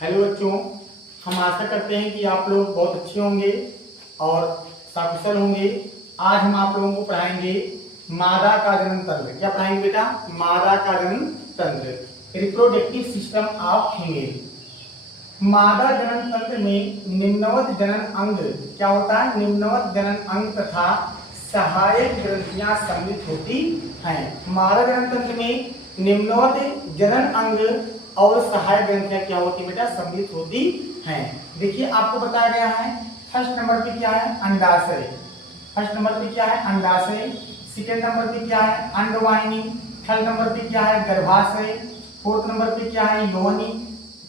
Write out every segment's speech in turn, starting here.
Hello बच्चों, हम आशा करते हैं कि आप लोग बहुत अच्छे होंगे और सकुशल होंगे। आज हम आप लोगों को पढ़ाएंगे मादा का जनन तंत्र। क्या पढ़ाएंगे बेटा? मादा का जनन तंत्र, रिप्रोडक्टिव सिस्टम ऑफ फीमेल। मादा जनन तंत्र में निम्नवत जनन अंग क्या होता है? निम्नवत जनन अंग तथा सहायक ग्रंथियां सम्मिलित होती हैं। मादा जनन तंत्र में निम्नवत जनन अंग और सहायक ग्रंथियां क्या होती है बेटा? सम्मिलित होती हैं। देखिए आपको बताया गया है फर्स्ट नंबर पे क्या है? अंडाशय। फर्स्ट नंबर पे क्या है? अंडाशय। सेकेंड नंबर पे क्या है? अंडवाहिनी। थर्ड नंबर पे क्या है? गर्भाशय। फोर्थ नंबर पे क्या है? योनि।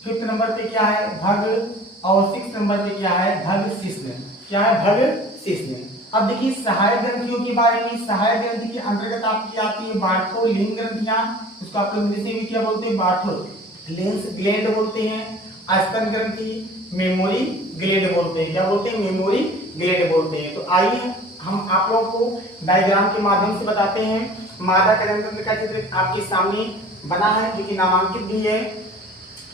फिफ्थ नंबर पे क्या है? भग। और सिक्स नंबर पे क्या है? भग शिश्न। क्या है? भग शिश्न। अब देखिए सहायक ग्रंथियों के बारे में। सहायक ग्रंथि के अंतर्गत आपकी आती है बार्थोलिन ग्रंथियां, इसको आप लोग इंग्लिश में भी क्या बोलते हैं? बार्थोलिन्स ग्लैंड बोलते हैं। स्तन ग्रंथि मेमोरी ग्लैंड बोलते हैं। क्या बोलते हैं? मेमोरी ग्लैंड बोलते हैं। तो आइए हम आप लोगों को डायग्राम के माध्यम से बताते हैं। मादा का जनन तंत्र का चित्र आपके सामने बना है जो कि नामांकित भी है।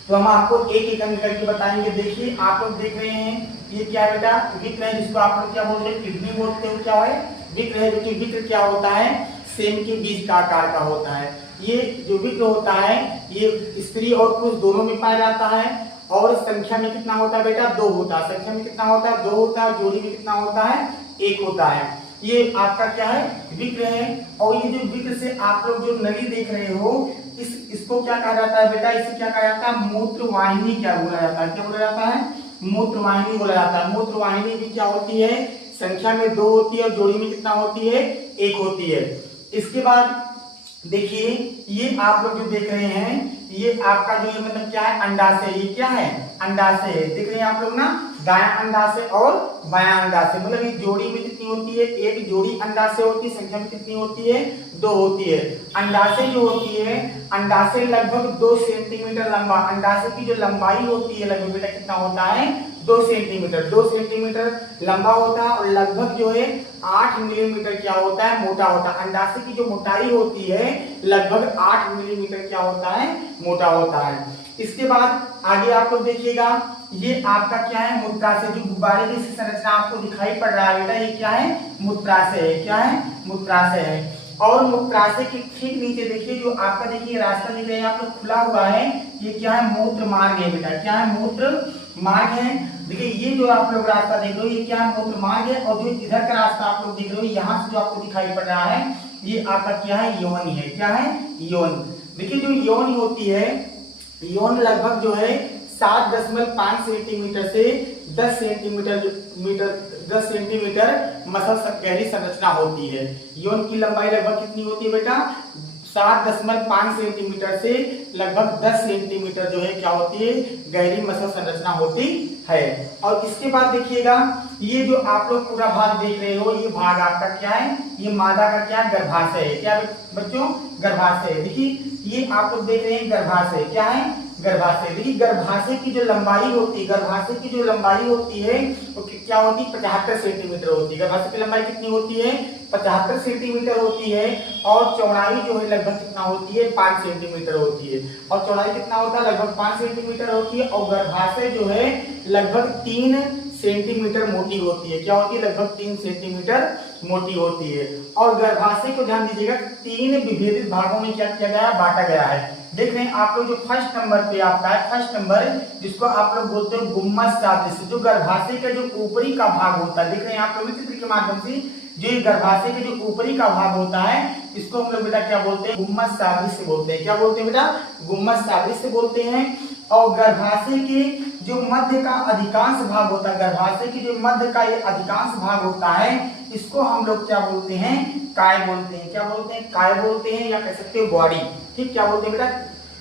तो हम आपको एक एक अंक करके बताएंगे। देखिए आप लोग देख रहे हैं ये क्या है बेटा? विक्र है, जिसको आप लोग क्या बोलते हैं? किडनी बोलते हो। क्या है? विक्र है, जो कि विक्र क्या होता है? सेम के बीज का आकार का होता है। ये जो विक्र होता है ये स्त्री और पुरुष दोनों में पाया जाता है। और संख्या में कितना होता है बेटा? 2 होता है। संख्या में कितना होता है? 2 होता है। जोड़ी में कितना होता है? 1 होता है। ये आपका क्या है? विक्र है। और ये जो विक्र से आप लोग जो नली देख रहे हो इसको क्या कहा जाता है बेटा? इसे क्या कहा जाता है? मूत्र वाहिनी क्या बोला जाता है? क्या बोला जाता है? मूत्र वाहिनी बोला जाता है। मूत्र वाहिनी भी क्या होती है? संख्या में 2 होती है और जोड़ी में कितना होती है? 1 होती है। इसके बाद देखिए ये आप लोग जो देख रहे हैं ये आपका जो है मतलब क्या है? अंडाशय। ये क्या है? अंडाशय है। देख रहे हैं आप लोग ना, दायां अंडाशय और बायां अंडाशय। मतलब ये जोड़ी में कितनी होती है? एक जोड़ी अंडाशय होती है। संख्या में कितनी होती है? 2 होती है। अंडाशय जो होती है, अंडाशय लगभग 2 सेंटीमीटर लंबा। अंडाशय की जो लंबाई होती है लगभग बेटा कितना होता है? 2 सेंटीमीटर। 2 सेंटीमीटर लंबा होता है और लगभग जो है 8 मिलीमीटर क्या होता है? मोटा होता है। अंडाशय की जो मोटाई होती है लगभग 8 मिलीमीटर क्या होता है? मोटा होता है। इसके बाद आगे आप लोग देखिएगा ये आपका क्या है? मूत्राशय। जो गुब्बारे जैसी संरचना आपको दिखाई पड़ रहा है बेटा ये क्या है? मूत्राशय है। क्या है? मूत्राशय है। और मूत्राशय के ठीक नीचे देखिए जो आपका देखिए रास्ता दिख रहा है आप लोग खुला हुआ है, ये क्या है? मूत्र मार्ग है बेटा। क्या है? मूत्र मार्ग है। देखिए ये जो आप लोग रास्ता देख रहे हो ये क्या है? मूत्र मार्ग है। और जो इधर का रास्ता आप लोग देख रहे हो यहाँ से जो आपको दिखाई पड़ रहा है ये आपका क्या है? योनि है। क्या है? योनि। देखिए जो योनि होती है, योनि लगभग जो है 7.5 सेंटीमीटर से 10 सेंटीमीटर मसल गहरी संरचना होती है। यौन की लंबाई लगभग कितनी होती है बेटा? 7.5 सेंटीमीटर से लगभग 10 सेंटीमीटर जो है क्या होती है? गहरी मसल संरचना होती है। और इसके बाद देखिएगा ये जो आप लोग पूरा भाग देख रहे हो ये भाग आपका क्या है? ये मादा का क्या? गर्भाशय है। क्या बच्चों? गर्भाशय। देखिए ये आप लोग देख रहे हैं गर्भाशय। क्या है? गर्भाशय। देखिए गर्भाशय की जो लंबाई होती है, गर्भाशय की जो लंबाई होती है वो क्या होती है? 75 सेंटीमीटर होती है। गर्भाशय की लंबाई कितनी होती है? 75 सेंटीमीटर होती है। और चौड़ाई जो है लगभग कितना होती है? 5 सेंटीमीटर होती है। और चौड़ाई कितना होता है? लगभग 5 सेंटीमीटर होती है। और गर्भाशय जो है लगभग 3 सेंटीमीटर मोटी होती है। क्या होती है? लगभग 3 सेंटीमीटर मोटी होती है। और गर्भाशय को ध्यान दीजिएगा 3 विभेदित भागों में क्या किया गया है? बांटा गया है। देख रहे हैं आप लोग जो फर्स्ट नंबर पे आपका है, फर्स्ट नंबर जिसको आप लोग बोलते हो गुम्मज सादृश्य, जो गर्भाशय का जो ऊपरी का भाग होता है, देख रहे हैं आप लोग चित्र के माध्यम से, जो गर्भाशय के जो ऊपरी का भाग होता है इसको हम लोग बेटा क्या बोलते हैं? गुम्मज सादृश्य बोलते हैं। क्या बोलते हैं बेटा? गुम्मज सादृश्य बोलते हैं। और गर्भाशय के जो मध्य का अधिकांश भाग होता है, गर्भाशय के जो मध्य का ये अधिकांश भाग होता है इसको हम लोग क्या बोलते हैं? काय बोलते हैं। क्या बोलते हैं? काय बोलते हैं या कह सकते हो बॉडी। ठीक, क्या बोलते हैं बेटा?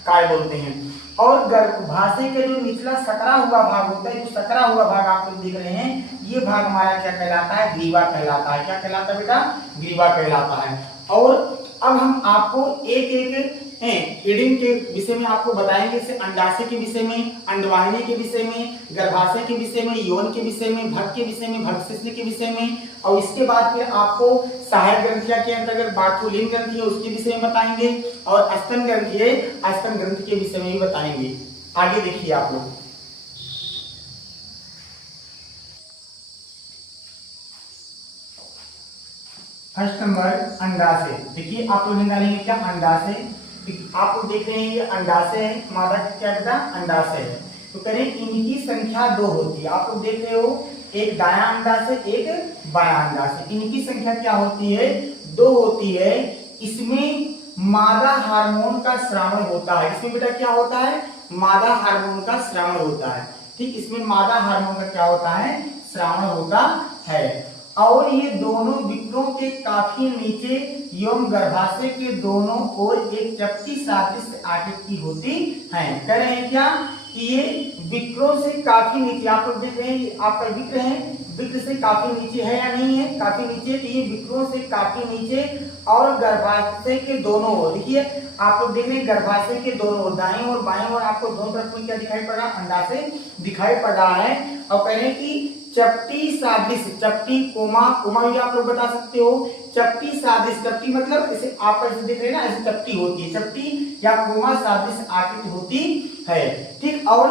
काय बोलते हैं। और गर्भाशय का जो निचला सकरा हुआ भाग होता है, जो सकरा हुआ भाग आप लोग देख रहे हैं ये भाग हमारा क्या कहलाता है? ग्रीवा कहलाता है। क्या कहलाता है बेटा? ग्रीवा कहलाता है। और अब हम आपको एक एक फीडिंग के विषय में आपको बताएंगे, जैसे अंडाशय के विषय में, अंडवाहिनी के विषय में, गर्भाशय के विषय में, यौन के विषय में, भग के विषय में, भगशिश्न के विषय में। और इसके बाद फिर आपको सहायक ग्रंथियां के अंतर्गत बार्थोलिन ग्रंथि है उसके विषय में बताएंगे और स्तन ग्रंथि है स्तन ग्रंथि के विषय में भी बताएंगे। आगे देखिए आप लोग फर्स्ट नंबर अंडाशय। देखिए आप लोग निकालेंगे क्या, अंडाशय। आप लोग देख रहे हैं ये अंडाशय है, मादा का क्या बेटा अंडाशय है। तो करें इनकी संख्या 2 होती है। आप लोग देख रहे हो एक दायां अंडाशय एक बायां अंडाशय, इनकी संख्या क्या होती है 2 होती है। इसमें मादा हार्मोन का स्रावन होता है। इसमें बेटा क्या होता है, मादा हार्मोन का स्रावन होता है। ठीक, इसमें मादा हार्मोन का क्या होता है, स्रावन होता है। और ये दोनों विक्रों के काफी नीचे एवं गर्भाशय के दोनों ओर एक चपटी सादृश्य आकृति होती है। कह रहे हैं क्या कि ये विक्रों से काफी नीचे, आप लोग देख रहे हैं आपका विक्र है, विक्र से काफी नीचे है या नहीं है, काफी नीचे। तो ये विक्रों से काफी नीचे और गर्भाशय के दोनों ओर, देखिए आप लोग देख रहे हैं गर्भाशय के दोनों ओर, दाएं और बाएं ओर आपको दोनों तरफ में क्या दिखाई पड़ रहा है, अंडाशय दिखाई पड़ रहा है। और कह रहे हैं कि चपटी सादृश्य, चपटी कोमा, कोमा भी आप लोग बता सकते हो। चपटी सादृश्य, चपटी मतलब इसे आप ऐसे देख रहे हैं ना, ऐसे चपटी होती है, चपटी या कोमा सादृश्य आकृति होती है। ठीक, और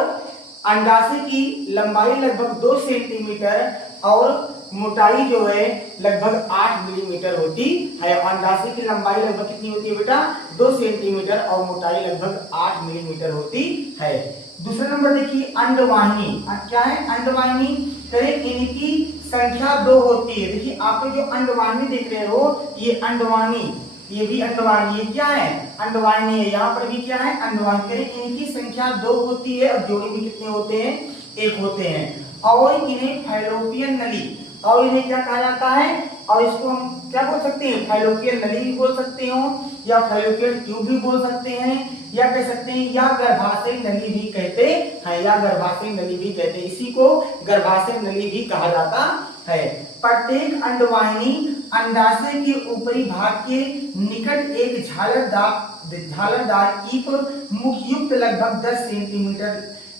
अंडाशय की लंबाई लगभग 2 सेंटीमीटर और मोटाई जो है लगभग 8 मिलीमीटर होती है। अंडाशय की लंबाई लगभग कितनी होती है बेटा, 2 सेंटीमीटर और मोटाई लगभग 8 मिलीमीटर होती है। दूसरा नंबर देखिए अंडवाहिनी, क्या है अंडवाहिनी, करें इनकी संख्या 2 होती है। देखिए आप जो अंडवाहिनी देख रहे हो ये अंडवाहिनी, ये भी अंडवाहिनी, ये क्या है अंडवाहिनी है, यहाँ पर भी क्या है अंडवाहिनी। करें इनकी संख्या 2 होती है और जोड़ी भी कितने होते हैं, 1 होते हैं। और इन्हें फैलोपियन नली, और इन्हें क्या कहा जाता है, और इसको हम क्या बोल सकते हैं, फैलोपियन नली भी बोल सकते हो या फैलोपियन ट्यूब भी बोल सकते हैं, या कह सकते हैं या गर्भाशय नली भी कहते हैं, या गर्भाशय नली भी कहते हैं, इसी को गर्भाशय नली भी कहा जाता है। प्रत्येक अंडवाहिनी अंडाशय के ऊपरी भाग के निकट एक झालरदार ईप मुखयुक्त लगभग 10 सेंटीमीटर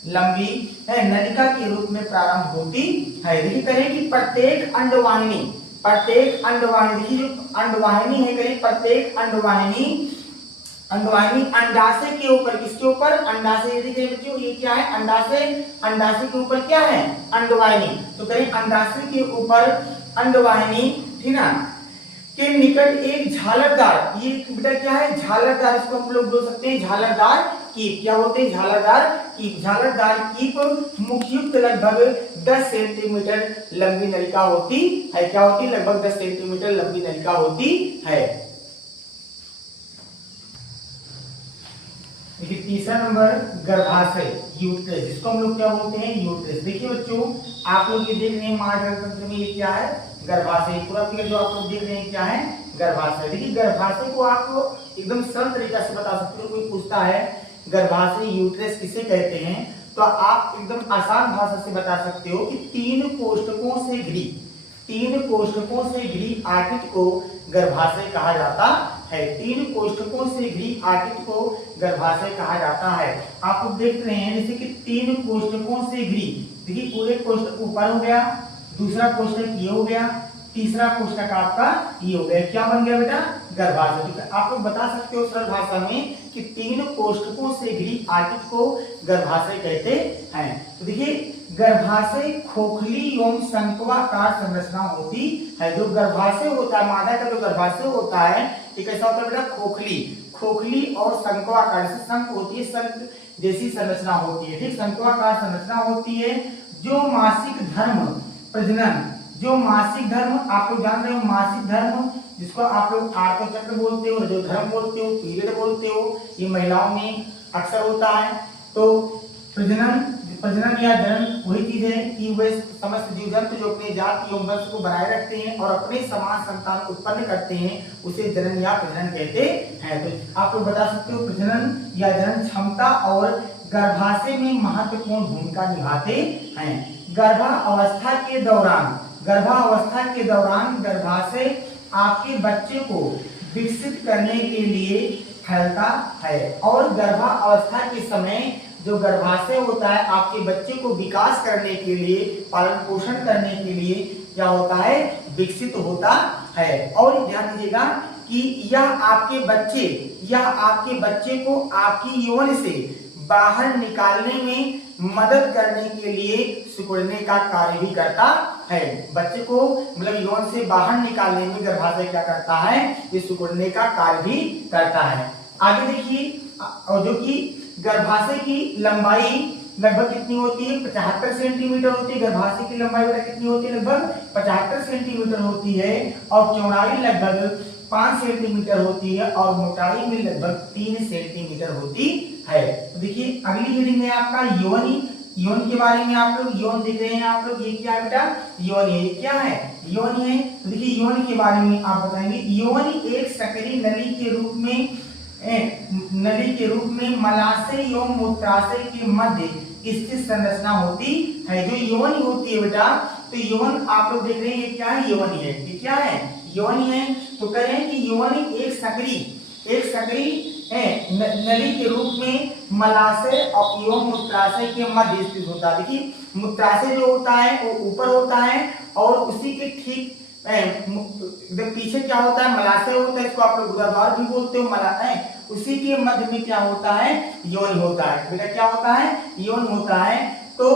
लंबी नलिका के रूप में प्रारंभ होती है। देखिए करें कि प्रत्येक अंडवाहिनी, प्रत्येक अंडवाहिनी, देखिए जो अंडवाहिनी है, करें प्रत्येक अंडवाहिनी, अंडवाहिनी अंडाशय के ऊपर, किसके ऊपर, अंडाशय। देखिए बच्चों ये क्या है अंडाशय, अंडाशय के ऊपर क्या है अंडवाहिनी। तो करें अंडाशय के ऊपर अंडवाहिनी, ठीक ना, के निकट एक झालरदार, ये बेटा क्या है झालरदार, इसको हम लोग बोल सकते हैं झालरदार कीप। क्या होते हैं झालरदार कीप, झालरदार कीप मुखयुक्त लगभग 10 सेंटीमीटर लंबी नलिका होती है। क्या होती है, लगभग 10 सेंटीमीटर लंबी नलिका होती है। देखिए तीसरा नंबर गर्भाशय, यूट्रस, जिसको हम लोग क्या बोलते हैं यूट्रस। देखिए बच्चों आप लोग ये देख रहे हैं मानव तंत्र में ये क्या है गर्भाशय, पूरा फिगर जो आप लोग देख रहे हैं क्या है गर्भाशय। देखिए गर्भाशय को आप एकदम सरल तरीका से बता सकते हो। कोई पूछता है गर्भाशय यूट्रस किसे कहते हैं, तो आप एकदम आसान भाषा से बता सकते हो कि 3 कोष्ठकों से घिरी, 3 कोष्ठकों से घिरी आकृति को गर्भाशय कहा जाता है। 3 कोष्ठकों से घिरी आकृति को गर्भाशय कहा जाता है। आप लोग देख रहे हैं जैसे कि 3 कोष्ठकों से घिरी, देखिए पूरे कोष्ठक ऊपर हो गया, दूसरा कोष्ठक ये हो गया, तीसरा कोष्ठक आपका ये हो गया, क्या बन गया बेटा गर्भाशय। तो आप लोग बता सकते हो सरल भाषा में कि 3 कोष्ठकों से घिरी आकृति को गर्भाशय कहते हैं। तो देखिए गर्भाशय खोखली एवं शंक्वाकार संरचना होती है। जो गर्भाशय होता है, मादा का जो गर्भाशय होता है ये कैसा होता है बेटा खोखली, खोखली और शंक्वाकार, जैसे शंख होती है, शंख जैसी संरचना होती है। ठीक, शंक्वाकार संरचना होती है। जो मासिक धर्म प्रजनन, जो मासिक धर्म आप लोग जान रहे हो, मासिक धर्म जिसको आप लोग आर्त चक्र बोलते हो, जो धर्म बोलते हो, पीरियड बोलते हो, ये महिलाओं में अक्सर होता है। तो प्रजनन, प्रजनन या जनन वही चीज है कि वे समस्त जीव जंतु जो अपने जाति एवं वंश को बनाए रखते हैं और अपने समान संतान उत्पन्न करते हैं, उसे जनन या प्रजनन कहते हैं। तो आप लोग बता सकते हो प्रजनन या जनन क्षमता और गर्भाशय में महत्वपूर्ण भूमिका निभाते हैं। गर्भावस्था के दौरान, गर्भावस्था के दौरान गर्भाशय आपके बच्चे को विकसित करने के लिए फैलता है, और गर्भावस्था के समय जो गर्भाशय होता है आपके बच्चे को विकास करने के लिए, पालन पोषण करने के लिए क्या होता है विकसित होता है। और ध्यान दीजिएगा कि यह आपके बच्चे को आपकी यौन से बाहर निकालने में मदद करने के लिए सिकुड़ने का कार्य भी करता है। बच्चे को मतलब यौन से बाहर निकालने में गर्भाशय क्या करता है, ये सिकुड़ने का कार्य भी करता है। आगे देखिए, और जो कि गर्भाशय की लंबाई लगभग कितनी होती है, 75 सेंटीमीटर होती है। गर्भाशय की लंबाई बेटा कितनी होती है, लगभग 75 सेंटीमीटर होती है, और चौड़ाई लगभग 5 सेंटीमीटर होती है, और मोटाई में लगभग 3 सेंटीमीटर होती है। तो देखिए अगली हेडिंग है आपका योनि। यौन के बारे में आप लोग यौन देख रहे हैं आप लोग, ये क्या है बेटा, यौन है। ये क्या है, यौन है। तो देखिए यौन के बारे में आप बताएंगे, यौन एक सक्रिय नली के रूप में मलाशय एवं मूत्राशय के मध्य स्थित संरचना होती है। जो यौन होती है बेटा, तो यौन आप लोग देख रहे हैं, ये क्या है, यौन है। ये क्या है, यौन है। तो करें कि यौन एक सक्रिय नली के रूप में मलाशय एवं मूत्राशय के मध्य स्थित होता है। देखिए मूत्राशय जो होता है वो ऊपर होता है, और उसी के ठीक पीछे क्या होता है, मलाशय होता है। इसको आप लोग गुदाद्वार भी बोलते हो, मलाशय। उसी के मध्य में क्या होता है, यौन होता है। बेटा क्या होता है, यौन होता है। तो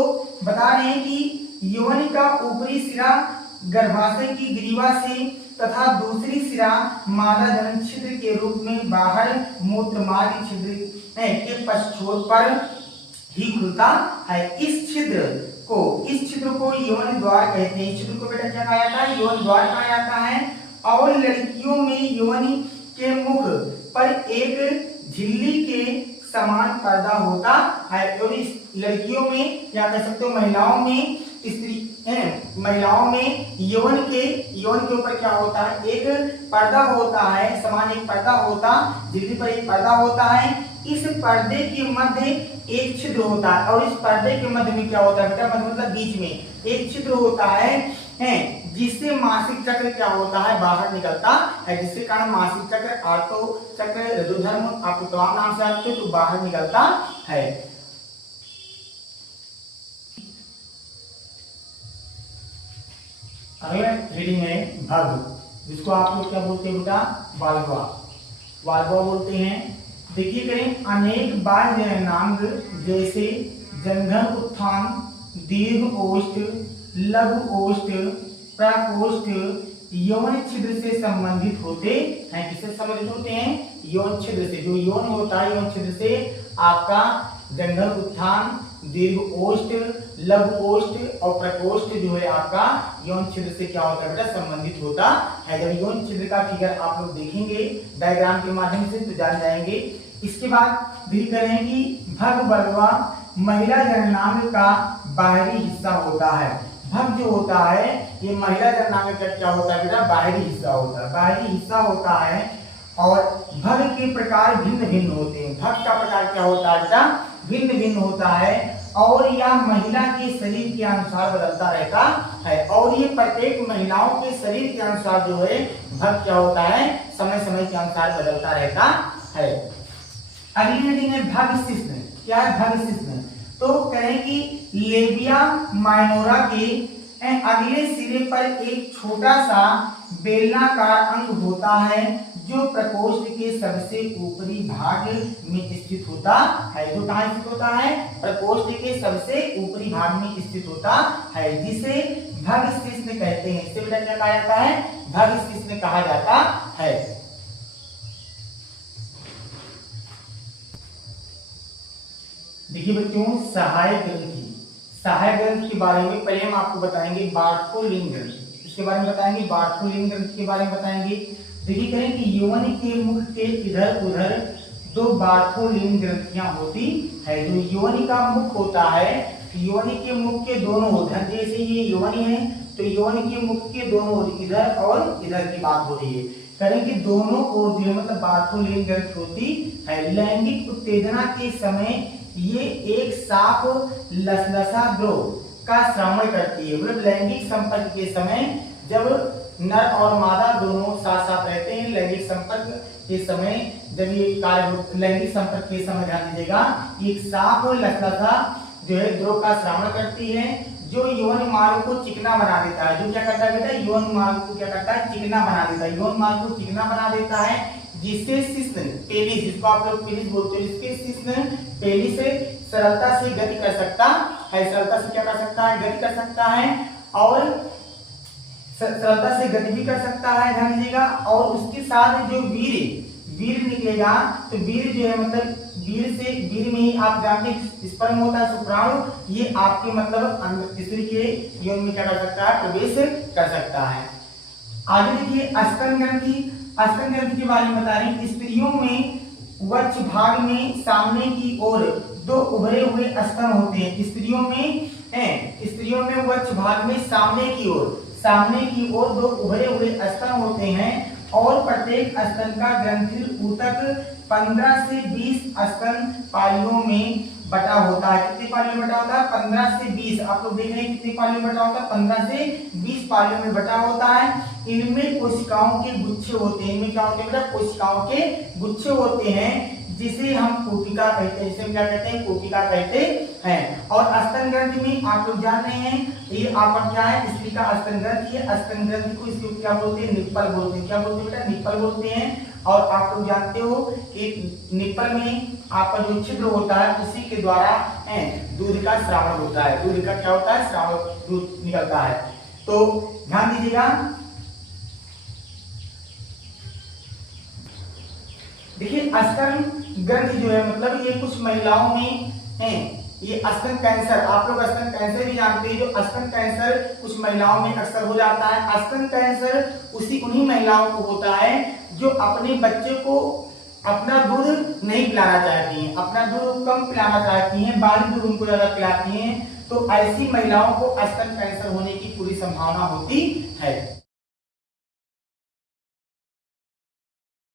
बता रहे हैं कि यौन का ऊपरी सिरा गर्भाशय की ग्रीवा से तथा दूसरी सिरा मादा जनन छिद्र के रूप में बाहर मूत्र मार्ग छिद्र के पश्चोर पर ही खुलता है। इस छिद्र को यौन द्वार कहते हैं। इस छिद्र को बेटा क्या कहा जाता है, यौन द्वार कहा जाता है। और लड़कियों में योनि के मुख पर एक झिल्ली के समान पर्दा होता है। और इस लड़कियों में क्या कह सकते हो, महिलाओं में यौन के ऊपर क्या होता है, एक पर्दा होता है, समान एक पर्दा होता, झिल्ली पर एक पर्दा होता है। इस पर्दे के मध्य एक छिद्र होता है, और इस पर्दे के मध्य में क्या होता है बेटा, मतलब बीच में एक छिद्र होता है, जिससे मासिक चक्र क्या होता है, बाहर निकलता है। जिसके कारण मासिक चक्र, आर्तो चक्र, ऋतुधर्म, आपको तमाम नाम से आते हैं, तो बाहर निकलता है। अगला रीडिंग है भग, जिसको आप लोग क्या बोलते हैं बेटा, वाल्वा बोलते हैं। देखिए करें, अनेक बाह्य जननांग जैसे जंघन उत्थान, दीर्घ ओष्ठ, लघु ओष्ठ, प्राकोष्ठ यौन छिद्र से संबंधित होते हैं। किससे संबंधित होते हैं, यौन छिद्र से। जो यौन होता है, यौन छिद्र से आपका जंघन उत्थान, दीर्घ ओष्ठ, लघु ओष्ठ और प्रकोष्ठ जो है आपका यौन छिद्र से क्या होता है बेटा, संबंधित होता है। जब यौन छिद्र का फिगर आप लोग देखेंगे डायग्राम के माध्यम से तो जान जाएंगे। इसके बाद भी करें कि भग बलवा महिला जननांग का बाहरी हिस्सा होता है। भग जो होता है ये महिला जननांग का क्या होता है बेटा, बाहरी हिस्सा होता है, बाहरी हिस्सा होता है। और भग के प्रकार भिन्न भिन्न होते हैं। भग का प्रकार क्या होता है बेटा, भिन्न भिन्न होता है, और यह महिला के शरीर के अनुसार बदलता रहता है। और ये प्रत्येक महिलाओं के शरीर के अनुसार जो है भग क्या होता है, समय समय के अनुसार बदलता रहता है। अगली हेडिंग है भग शिश्न। क्या है भग शिश्न, तो कहें कि लेबिया माइनोरा के अगले सिरे पर एक छोटा सा बेलनाकार अंग होता है, जो प्रकोष्ठ के सबसे ऊपरी भाग में स्थित होता है। जो कहाँ स्थित होता है, प्रकोष्ठ के सबसे ऊपरी भाग में स्थित होता है, जिसे भग शिश्न कहते हैं। इससे बेटा क्या कहा जाता है, भग शिश्न कहा जाता है। देखिए बच्चों, सहायक ग्रंथि के बारे में पहले हम आपको बताएंगे बार्थोलिन ग्रंथि। इसके बारे में बताएंगे, बार्थोलिन ग्रंथि के बारे में बताएंगे। देखिए करें कि यौन के मुख के इधर उधर दो बार्थोलिन ग्रंथियां होती है। जो योनि का मुख होता है, योनि के मुख के दोनों ओर, जैसे ये योनि है तो योनि के मुख के दोनों ओर इधर और इधर की बात हो रही है। करें कि दोनों ओर जो है मतलब बार्थोलिन ग्रंथि होती है। लैंगिक उत्तेजना के समय ये एक साफ लसलसा द्रव का श्रावण करती है। मतलब लैंगिक संपर्क के समय जब नर और मादा दोनों साथ साथ रहते हैं, लैंगिक संपर्क के समय जब ये कार्य लैंगिक संपर्क के समय ध्यान दीजिएगा, एक साफ लसलसा जो है द्रव का श्रावण करती है, जो यौन मार्ग को चिकना बना देता है। जो क्या करता है बेटा, यौन मार्ग को क्या करता है, चिकना बना देता है। यौन मार्ग को चिकना बना देता है, जिससे शिश्न पेनिस, जिसको आप लोग पेनिस बोलते हैं, इसके शिश्न पेनिस से सरलता से गति कर सकता है, सरलता से क्या कर सकता है, गति कर सकता है। और सरलता से गति भी कर सकता है, ध्यान दीजिएगा। और उसके साथ जो वीर निकलेगा, तो वीर जो है मतलब वीर में ही आप जानते हैं स्पर्म होता है, शुक्राणु, ये आपके मतलब स्त्री के यौन में क्या कर सकता है, प्रवेश कर सकता है। आगे देखिए स्तन ग्रंथि। स्तन ग्रंथि के बारे में बता रहे हैं, स्त्रियों में वक्ष भाग में सामने की ओर 2 उभरे हुए स्तन होते हैं। स्त्रियों में वक्ष भाग में सामने की ओर 2 उभरे हुए स्तन होते हैं और प्रत्येक स्तन का ग्रंथिल ऊतक 15 से 20 स्तन पालियों में बटा होता है। कितने पालियों में बटा होता है? 15 से 20। आप लोग देख रहे हैं कितने पालियों में बटा होता है? 15 से 20 पालियों में बटा होता है। इनमें कोशिकाओं के गुच्छे होते हैं। इनमें क्या होते हैं बेटा? कोशिकाओं के गुच्छे होते हैं, जिसे हम कोशिका कहते हैं। जिसे हम क्या कहते हैं? कोशिका कहते हैं। और स्तन ग्रंथि में आप लोग जान रहे हैं, ये आपका क्या है? स्त्री का स्तन ग्रंथि है। स्तन ग्रंथि को इसको क्या बोलते हैं? निप्पल बोलते हैं। क्या बोलते हैं बेटा? निप्पल बोलते हैं। और आप लोग जानते हो कि निप्पल में आपका जो छिद्र होता है, उसी के द्वारा दूध का स्राव होता है। दूध का क्या होता है? स्राव, दूध निकलता है। तो ध्यान दीजिएगा, देखिए स्तन ग्रंथि जो है मतलब ये कुछ महिलाओं में है। ये स्तन कैंसर, आप लोग स्तन कैंसर भी जानते हैं। जो स्तन कैंसर कुछ महिलाओं में अक्सर हो जाता है। स्तन कैंसर उन्हीं महिलाओं को होता है जो अपने बच्चे को अपना दूध नहीं पिलाना चाहती हैं, अपना दूध कम पिलाना चाहती हैं, बाहरी दूध उनको ज्यादा पिलाती हैं। तो ऐसी महिलाओं को स्तन कैंसर होने की पूरी संभावना होती है।